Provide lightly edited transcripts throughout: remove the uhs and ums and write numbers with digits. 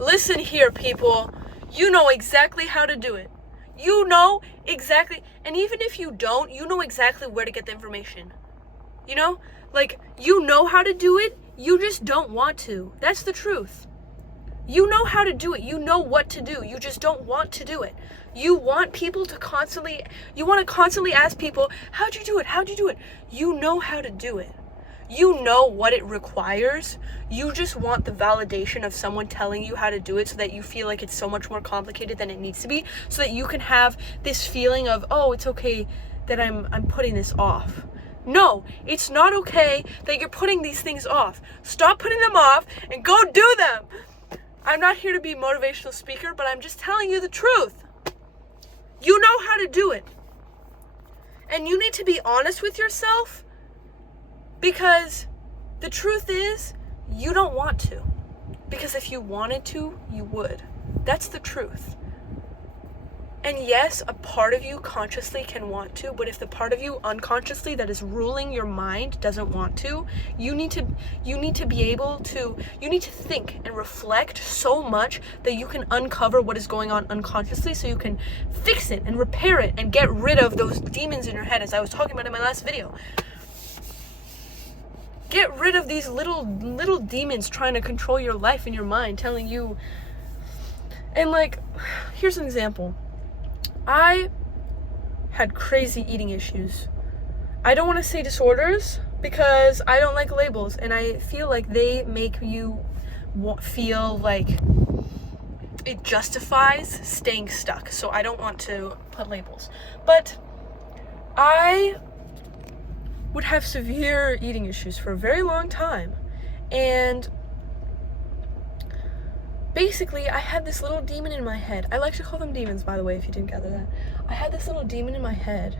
Listen here, people. You know exactly how to do it. You know exactly, and even if you don't, you know exactly where to get the information. You know? Like, you know how to do it, you just don't want to. That's the truth. You know how to do it. You know what to do. You just don't want to do it. You want people to constantly ask people, how'd you do it? How'd you do it? You know how to do it. You know what it requires. You just want the validation of someone telling you how to do it so that you feel like it's so much more complicated than it needs to be, so that you can have this feeling of, oh, it's okay that I'm putting this off. No, it's not okay that you're putting these things off. Stop putting them off and go do them. I'm not here to be a motivational speaker, but I'm just telling you the truth. You know how to do it. And you need to be honest with yourself, because the truth is, you don't want to. Because if you wanted to, you would. That's the truth. And yes, a part of you consciously can want to, but if the part of you unconsciously that is ruling your mind doesn't want to, you need to think and reflect so much that you can uncover what is going on unconsciously, so you can fix it and repair it and get rid of those demons in your head, as I was talking about in my last video. Get rid of these little demons trying to control your life and your mind, telling you. And like, here's an example. I had crazy eating issues. I don't want to say disorders because I don't like labels, and I feel like they make you feel like it justifies staying stuck. So I don't want to put labels. But I would have severe eating issues for a very long time, and basically, I had this little demon in my head. I like to call them demons, by the way, if you didn't gather that. I had this little demon in my head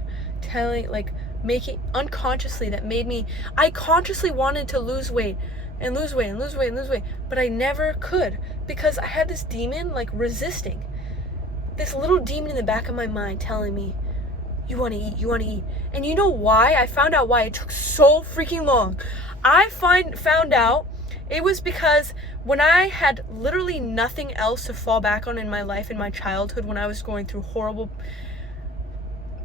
making unconsciously, that made me, I consciously wanted to lose weight and lose weight and lose weight and lose weight, but I never could, because I had this demon, resisting. This little demon in the back of my mind telling me, you want to eat, you want to eat. And you know why? I found out why it took so freaking long. I found out it was because when I had literally nothing else to fall back on in my life, in my childhood, when I was going through horrible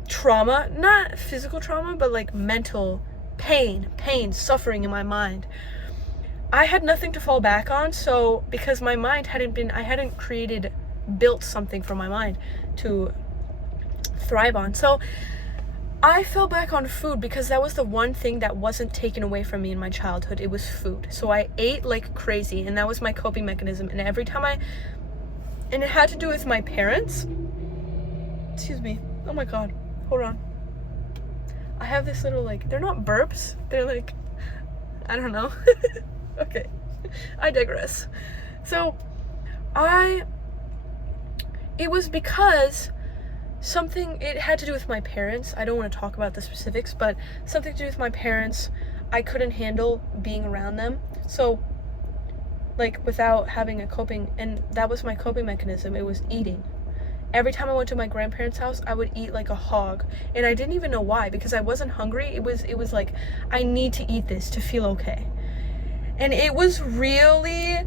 trauma, not physical trauma, but mental pain, suffering in my mind, I had nothing to fall back on. So because my mind I hadn't built something for my mind to thrive on. So I fell back on food because that was the one thing that wasn't taken away from me in my childhood. It was food. So I ate like crazy, and that was my coping mechanism. And every time and it had to do with my parents. Excuse me. Oh my God. Hold on. I have this little they're not burps. They're I don't know. Okay. I digress. So it was because it had to do with my parents. I don't want to talk about the specifics, but something to do with my parents. I couldn't handle being around them. So, without having a coping, and that was my coping mechanism. It was eating. Every time I went to my grandparents' house, I would eat like a hog. And I didn't even know why, because I wasn't hungry. It was like, I need to eat this to feel okay. And it was really,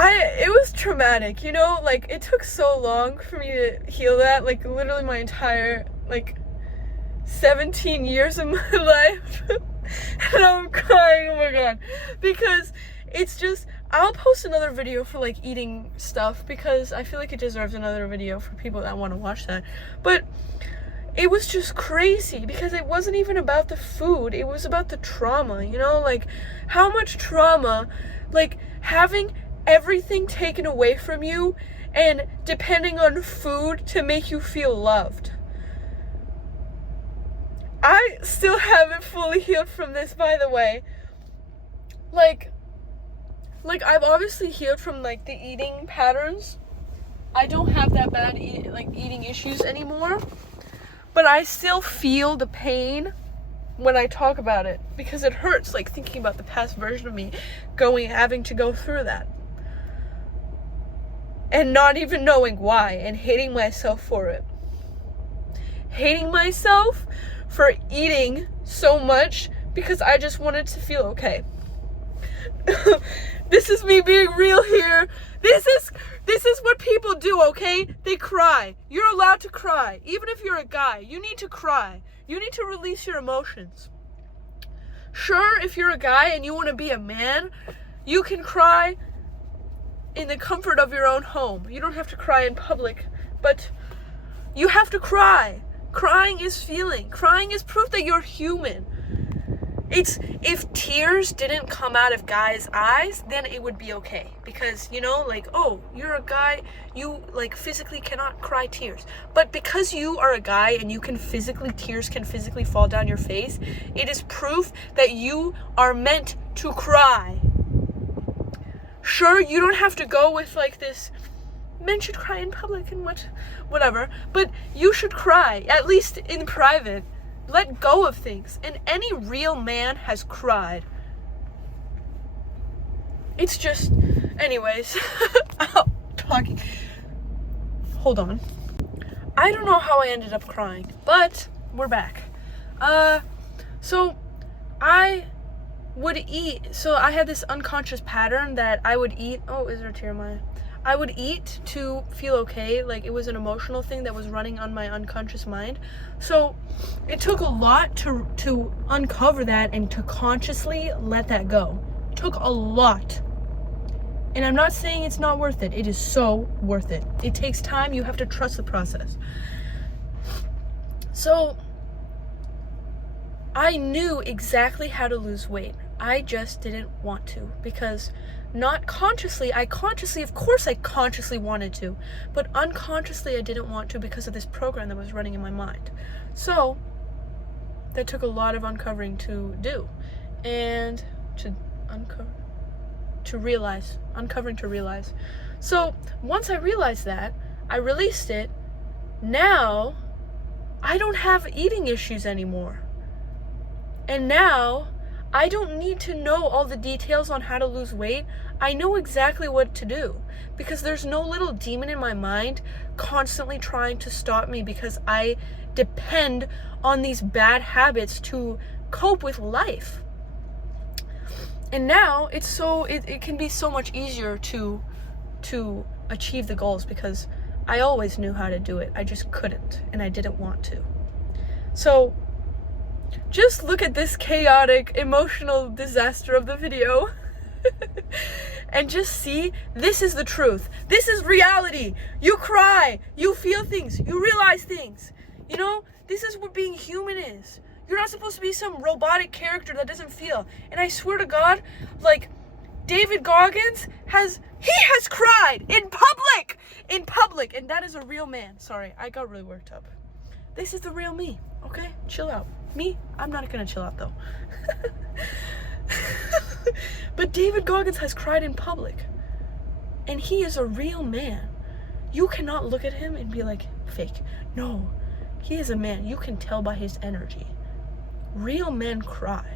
it was traumatic, it took so long for me to heal that, literally my entire, 17 years of my life, and I'm crying, oh my God, because it's just, I'll post another video for, eating stuff, because I feel like it deserves another video for people that want to watch that, but it was just crazy, because it wasn't even about the food, it was about the trauma, how much trauma, having everything taken away from you and depending on food to make you feel loved. I still haven't fully healed from this, by the way. I've obviously healed from the eating patterns. I don't have that bad eating issues anymore, but I still feel the pain when I talk about it, because it hurts thinking about the past version of me having to go through that. And not even knowing why, and hating myself for it. Hating myself for eating so much because I just wanted to feel okay. This is me being real here. This is what people do, okay? They cry. You're allowed to cry. Even if you're a guy, you need to cry. You need to release your emotions. Sure, if you're a guy and you want to be a man, you can cry in the comfort of your own home. You don't have to cry in public, but you have to cry. Crying is feeling. Crying is proof that you're human. If tears didn't come out of guys' eyes, then it would be okay. Because, like, oh, you're a guy, you, like, physically cannot cry tears. But because you are a guy and tears can physically fall down your face, it is proof that you are meant to cry. Sure, you don't have to go with, like, this, men should cry in public and whatever, but you should cry, at least in private. Let go of things. And any real man has cried. It's just... Anyways. Talking. Hold on. I don't know how I ended up crying. But, we're back. So, I would eat... So, I had this unconscious pattern that I would eat... Oh, is there a tear in my... I would eat to feel okay. Like, it was an emotional thing that was running on my unconscious mind. So it took a lot to uncover that and to consciously let that go. It took a lot. And I'm not saying it's not worth it. It is so worth it. It takes time. You have to trust the process. So I knew exactly how to lose weight. I just didn't want to, because not consciously, of course I consciously wanted to, but unconsciously I didn't want to because of this program that was running in my mind. So that took a lot of uncovering to do, and uncovering to realize. So once I realized that, I released it. Now I don't have eating issues anymore. And now I don't need to know all the details on how to lose weight. I know exactly what to do, because there's no little demon in my mind constantly trying to stop me, because I depend on these bad habits to cope with life. And now it can be so much easier to achieve the goals, because I always knew how to do it. I just couldn't, and I didn't want to. So just look at this chaotic, emotional disaster of the video and just see, this is the truth. This is reality. You cry, you feel things, you realize things. This is what being human is. You're not supposed to be some robotic character that doesn't feel. And I swear to God, like, David Goggins has cried in public, and that is a real man. Sorry, I got really worked up. This is the real me, okay? Chill out. Me, I'm not gonna chill out though. But David Goggins has cried in public, and he is a real man. You cannot look at him and be like, fake. No, he is a man. You can tell by his energy. Real men cry.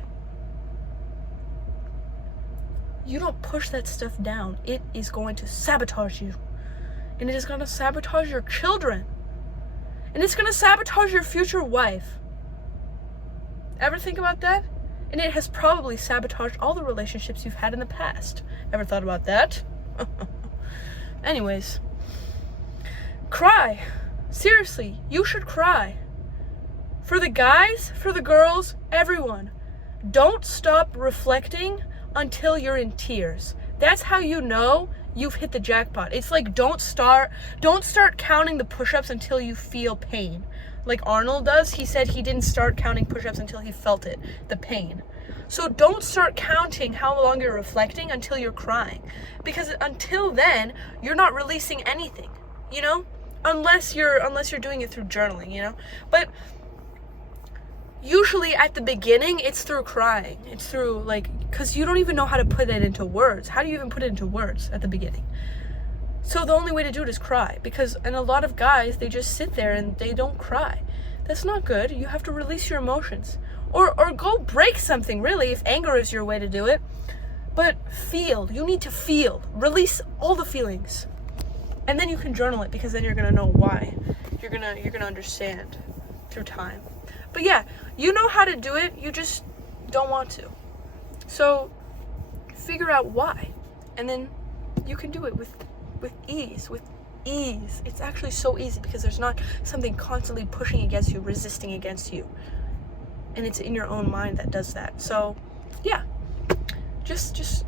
You don't push that stuff down. It is going to sabotage you, and it is going to sabotage your children, and it's going to sabotage your future wife. Ever think about that? And it has probably sabotaged all the relationships you've had in the past. Ever thought about that? Anyways, cry. Seriously, you should cry. For the guys, for the girls, everyone. Don't stop reflecting until you're in tears. That's how you know you've hit the jackpot. It's like, don't start counting the push-ups until you feel pain. Like Arnold does. He said he didn't start counting push-ups until he felt it, the pain. So don't start counting how long you're reflecting until you're crying. Because until then, you're not releasing anything, Unless you're doing it through journaling, But usually at the beginning, it's through crying. It's through, because you don't even know how to put it into words. How do you even put it into words at the beginning? So the only way to do it is cry, and a lot of guys, they just sit there and they don't cry. That's not good. You have to release your emotions, or go break something, really, if anger is your way to do it. But feel. You need to feel. Release all the feelings, and then you can journal it, because then you're gonna know why. You're gonna understand through time. But yeah, you know how to do it. You just don't want to. So figure out why. And then you can do it with ease, It's actually so easy because there's not something constantly pushing against you, resisting against you. And it's in your own mind that does that. So, yeah. Just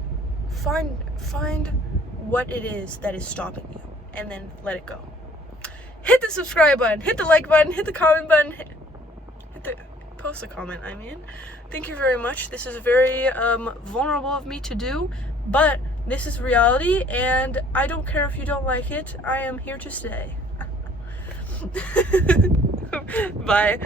find what it is that is stopping you and then let it go. Hit the subscribe button, hit the like button, hit the comment button, hit the post a comment, I mean. Thank you very much. This is very vulnerable of me to do, but this is reality, and I don't care if you don't like it. I am here to stay. Bye.